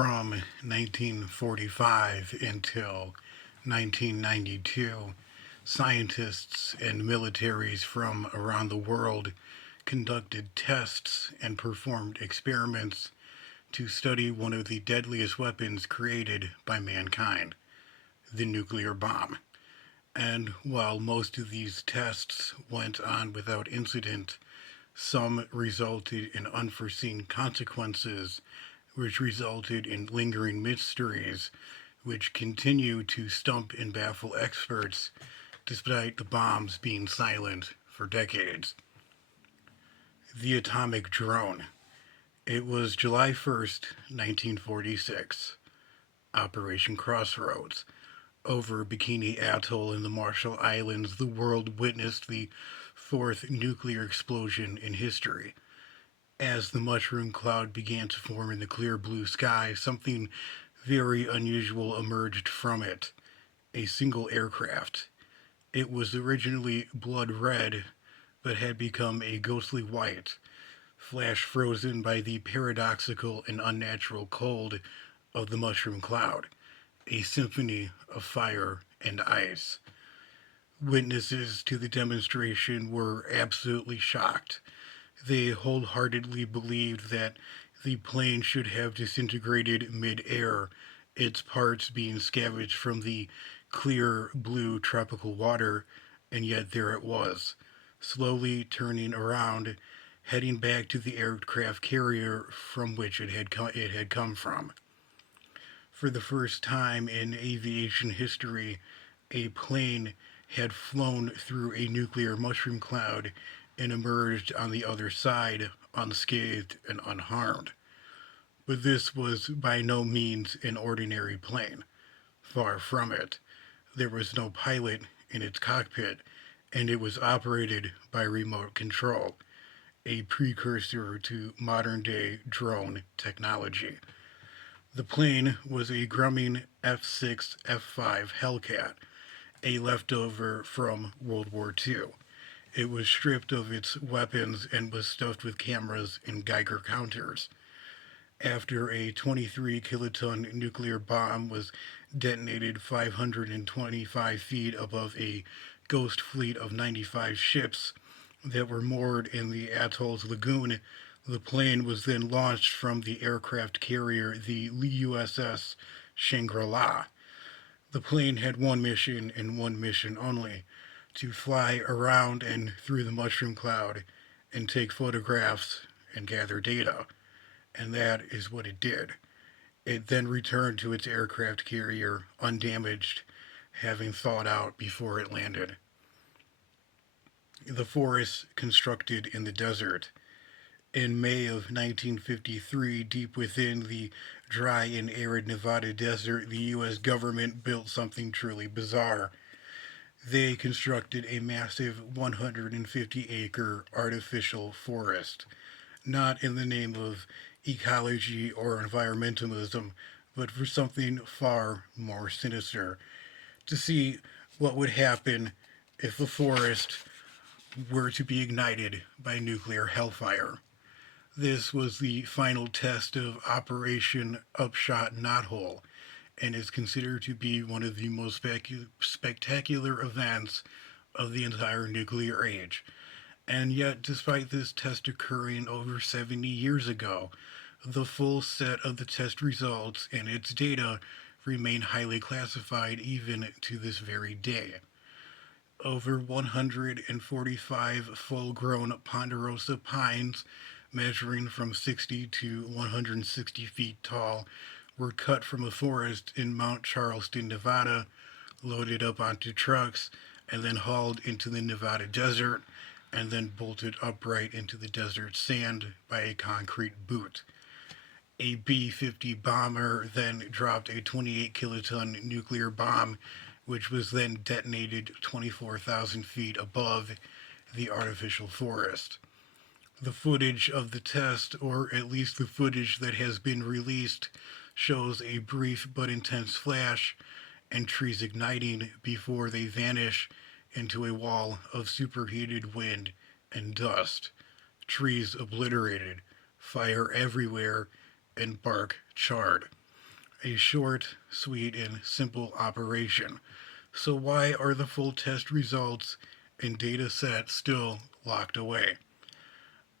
From 1945 until 1992, scientists and militaries from around the world conducted tests and performed experiments to study one of the deadliest weapons created by mankind, the nuclear bomb. And while most of these tests went on without incident, some resulted in unforeseen consequences, which resulted in lingering mysteries, which continue to stump and baffle experts despite the bombs being silent for decades. The atomic drone. It was July 1st, 1946. Operation Crossroads. Over Bikini Atoll in the Marshall Islands, the world witnessed the fourth nuclear explosion in history. As the mushroom cloud began to form in the clear blue sky, something very unusual emerged from it: a single aircraft. It was originally blood red, but had become a ghostly white, flash frozen by the paradoxical and unnatural cold of the mushroom cloud, a symphony of fire and ice. Witnesses to the demonstration were absolutely shocked. They wholeheartedly believed that the plane should have disintegrated mid-air, its parts being scavenged from the clear blue tropical water, and yet there it was, slowly turning around, heading back to the aircraft carrier from which it had come from. For the first time in aviation history, a plane had flown through a nuclear mushroom cloud and emerged on the other side unscathed and unharmed. But this was by no means an ordinary plane. Far from it. There was no pilot in its cockpit, and it was operated by remote control, a precursor to modern day drone technology. The plane was a Grumman F6 F5 Hellcat, a leftover from World War II. It was stripped of its weapons and was stuffed with cameras and Geiger counters. After a 23 kiloton nuclear bomb was detonated 525 feet above a ghost fleet of 95 ships that were moored in the atoll's lagoon, the plane was then launched from the aircraft carrier, the USS Shangri La. The plane had one mission and one mission only: to fly around and through the mushroom cloud and take photographs and gather data. And that is what it did. It then returned to its aircraft carrier undamaged, having thawed out before it landed. The forest constructed in the desert. In May of 1953, deep within the dry and arid Nevada desert, the U.S. government built something truly bizarre. They constructed a massive 150-acre artificial forest, not in the name of ecology or environmentalism, but for something far more sinister: to see what would happen if the forest were to be ignited by nuclear hellfire. This was the final test of Operation Upshot Knothole and is considered to be one of the most spectacular events of the entire nuclear age. And yet, despite this test occurring over 70 years ago, the full set of the test results and its data remain highly classified even to this very day. Over 145 full grown ponderosa pines, measuring from 60 to 160 feet tall, were cut from a forest in Mount Charleston, Nevada, loaded up onto trucks, and then hauled into the Nevada desert, and then bolted upright into the desert sand by a concrete boot. A B 50 bomber then dropped a 28 kiloton nuclear bomb, which was then detonated 24,000 feet above the artificial forest. The footage of the test, or at least the footage that has been released, shows a brief but intense flash and trees igniting before they vanish into a wall of superheated wind and dust. Trees obliterated, fire everywhere, and bark charred. A short, sweet, and simple operation. So, why are the full test results and data set still locked away?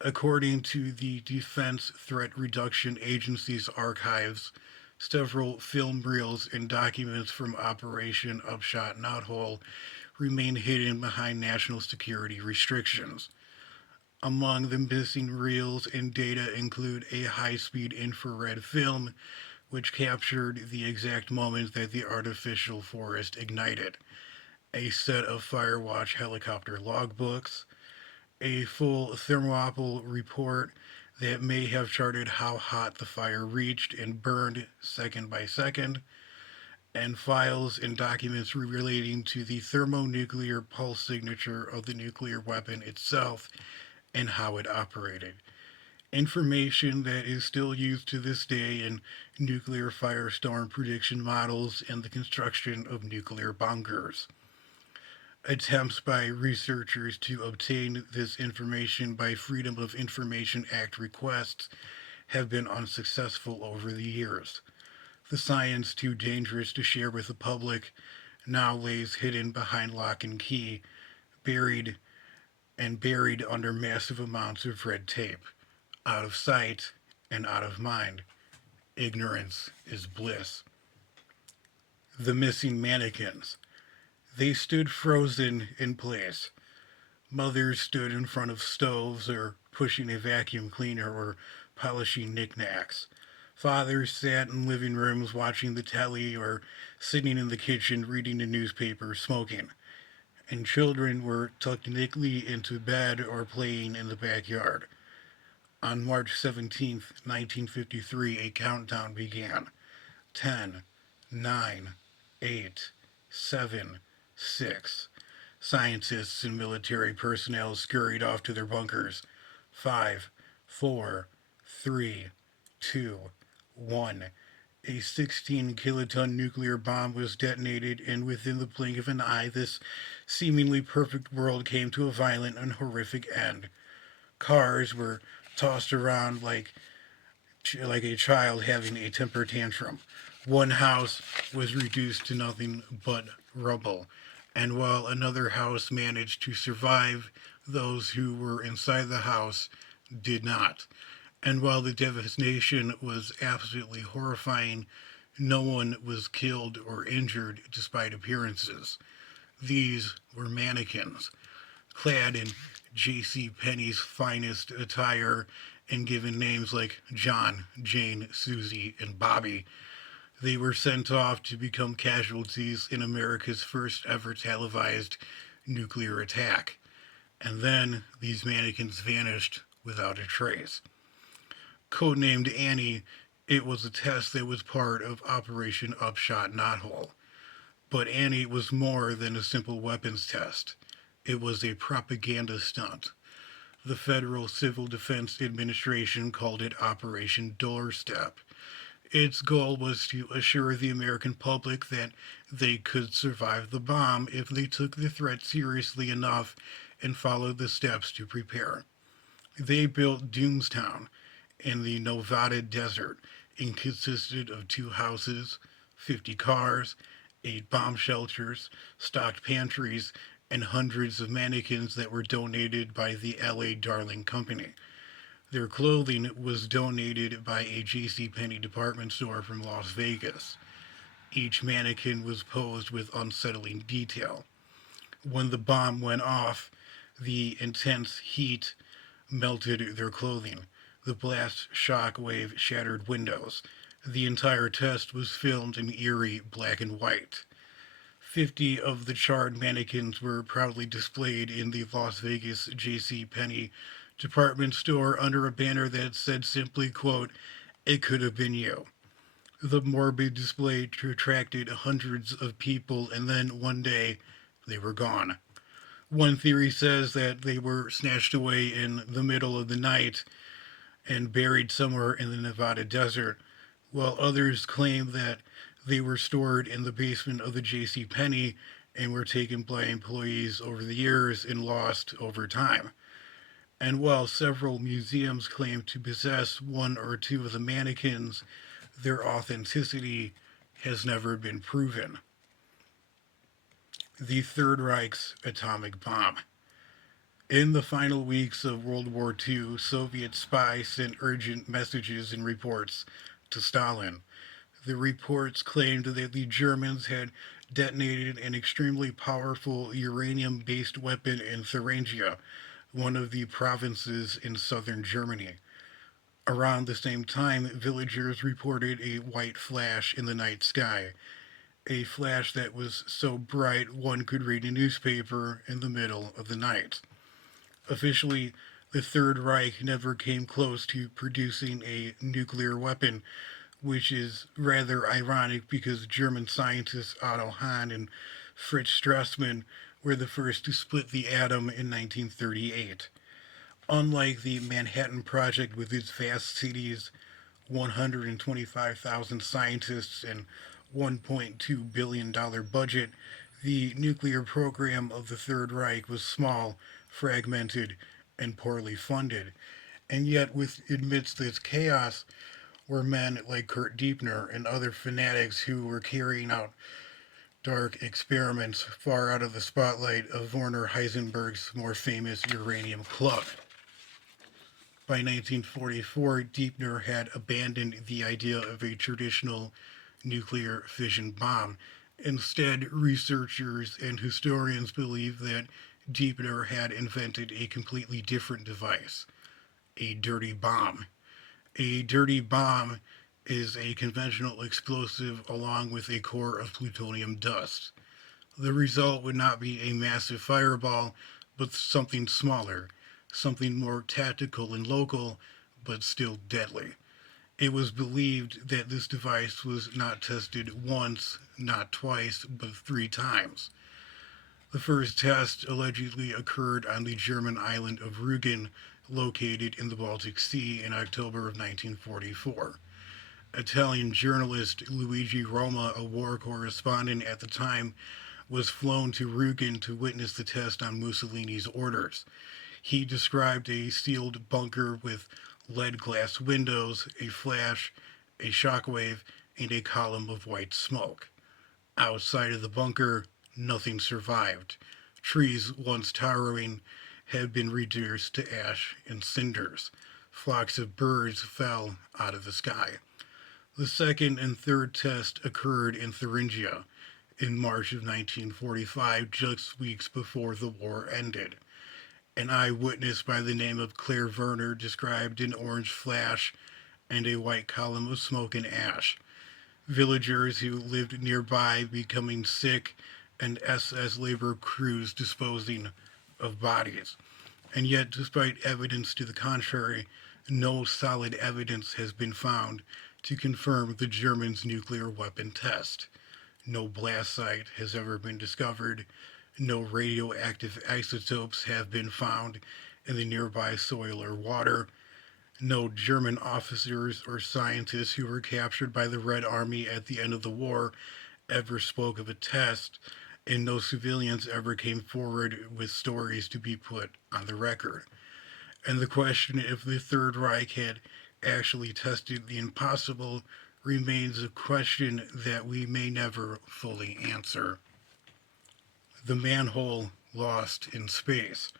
According to the Defense Threat Reduction Agency's archives, several film reels and documents from Operation Upshot Knothole remain hidden behind national security restrictions. Among the missing reels and data include a high speed infrared film which captured the exact moment that the artificial forest ignited, a set of Firewatch helicopter logbooks, a full thermopyl report that may have charted how hot the fire reached and burned second by second, and files and documents relating to the thermonuclear pulse signature of the nuclear weapon itself and how it operated. Information that is still used to this day in nuclear firestorm prediction models and the construction of nuclear bunkers. Attempts by researchers to obtain this information by Freedom of Information Act requests have been unsuccessful over the years. The science, too dangerous to share with the public, now lays hidden behind lock and key, buried buried under massive amounts of red tape. Out of sight and out of mind. Ignorance is bliss. The missing mannequins. They stood frozen in place. Mothers stood in front of stoves or pushing a vacuum cleaner or polishing knickknacks. Fathers sat in living rooms watching the telly or sitting in the kitchen reading the newspaper, smoking. And children were tucked neatly into bed or playing in the backyard. On March 17th, 1953, a countdown began. 10, 9, 8, 7, 6. Scientists and military personnel scurried off to their bunkers. 5, 4, 3, 2, 1. A 16 kiloton nuclear bomb was detonated, and within the blink of an eye, this seemingly perfect world came to a violent and horrific end. Cars were tossed around like a child having a temper tantrum. One house was reduced to nothing but rubble, and while another house managed to survive, those who were inside the house did not. And while the devastation was absolutely horrifying, no one was killed or injured despite appearances. These were mannequins, clad in J.C. Penney's finest attire and given names like John, Jane, Susie, and Bobby. They were sent off to become casualties in America's first ever televised nuclear attack. And then these mannequins vanished without a trace. Codenamed Annie, it was a test that was part of Operation Upshot Knothole. But Annie was more than a simple weapons test. It was a propaganda stunt. The Federal Civil Defense Administration called it Operation Doorstep. Its goal was to assure the American public that they could survive the bomb if they took the threat seriously enough and followed the steps to prepare. They built Doomstown in the Nevada desert and consisted of two houses, 50 cars, 8 bomb shelters, stocked pantries, and hundreds of mannequins that were donated by the LA Darling Company. Their clothing was donated by a JCPenney department store from Las Vegas. Each mannequin was posed with unsettling detail. When the bomb went off, the intense heat melted their clothing. The blast shock wave shattered windows. The entire test was filmed in eerie black and white. 50 of the charred mannequins were proudly displayed in the Las Vegas J.C. Penney department store under a banner that said simply, quote, "It could have been you." The morbid display attracted hundreds of people, and then one day they were gone. One theory says that they were snatched away in the middle of the night and buried somewhere in the Nevada desert, while others claim that they were stored in the basement of the J.C. Penney and were taken by employees over the years and lost over time. And while several museums claim to possess one or two of the mannequins, their authenticity has never been proven. The Third Reich's atomic bomb. In the final weeks of World War II, Soviet spies sent urgent messages and reports to Stalin. The reports claimed that the Germans had detonated an extremely powerful uranium based weapon in Thuringia, one of the provinces in southern Germany. Around the same time, villagers reported a white flash in the night sky, a flash that was so bright one could read a newspaper in the middle of the night. Officially, the Third Reich never came close to producing a nuclear weapon, which is rather ironic because German scientists Otto Hahn and Fritz Strassmann were the first to split the atom in 1938. Unlike the Manhattan Project with its vast cities, 125,000 scientists, and $1.2 billion budget, the nuclear program of the Third Reich was small, fragmented, and poorly funded. And yet, amidst its chaos, were men like Kurt Diepner and other fanatics who were carrying out dark experiments far out of the spotlight of Werner Heisenberg's more famous uranium club. By 1944, Diepner had abandoned the idea of a traditional nuclear fission bomb. Instead, researchers and historians believe that Diepner had invented a completely different device, a dirty bomb. A dirty bomb is a conventional explosive along with a core of plutonium dust. The result would not be a massive fireball, but something smaller, something more tactical and local, but still deadly. It was believed that this device was not tested once, not twice, but three times. The first test allegedly occurred on the German island of Rügen, located in the Baltic Sea, in October of 1944. Italian journalist Luigi Roma, a war correspondent at the time, was flown to Rügen to witness the test on Mussolini's orders. He described a sealed bunker with lead glass windows, a flash, a shockwave, and a column of white smoke. Outside of the bunker, nothing survived. Trees once towering had been reduced to ash and cinders. Flocks of birds fell out of the sky. The second and third test occurred in Thuringia in March of 1945, just weeks before the war ended. An eyewitness by the name of Claire Werner described an orange flash and a white column of smoke and ash. Villagers who lived nearby becoming sick, and SS labor crews disposing of bodies. And yet, despite evidence to the contrary, no solid evidence has been found to confirm the Germans' nuclear weapon test. No blast site has ever been discovered. No radioactive isotopes have been found in the nearby soil or water. No German officers or scientists who were captured by the Red Army at the end of the war ever spoke of a test, and no civilians ever came forward with stories to be put on the record. And the question if the Third Reich had actually tested the impossible remains a question that we may never fully answer. The manhole lost in space.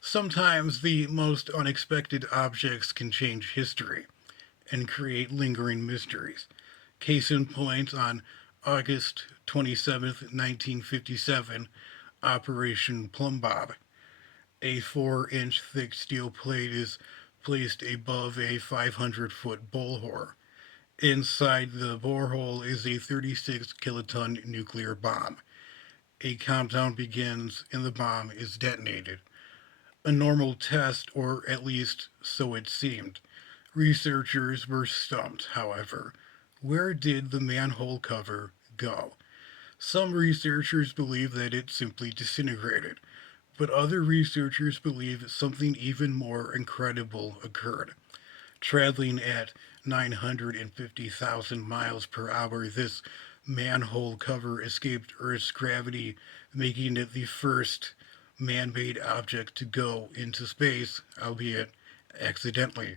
Sometimes the most unexpected objects can change history and create lingering mysteries. Case in point, on August 27, 1957, Operation Plumbob. A 4-inch thick steel plate is placed above a 500-foot borehole. Inside the borehole is a 36 kiloton nuclear bomb. A countdown begins and the bomb is detonated. A normal test, or at least so it seemed. Researchers were stumped, however. Where did the manhole cover go? Some researchers believe that it simply disintegrated, but other researchers believe something even more incredible occurred. Traveling at 950,000 miles per hour, this manhole cover escaped Earth's gravity, making it the first man made object to go into space, albeit accidentally.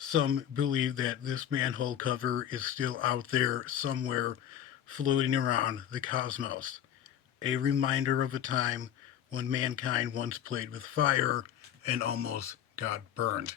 Some believe that this manhole cover is still out there somewhere floating around the cosmos, a reminder of a time when mankind once played with fire and almost got burned.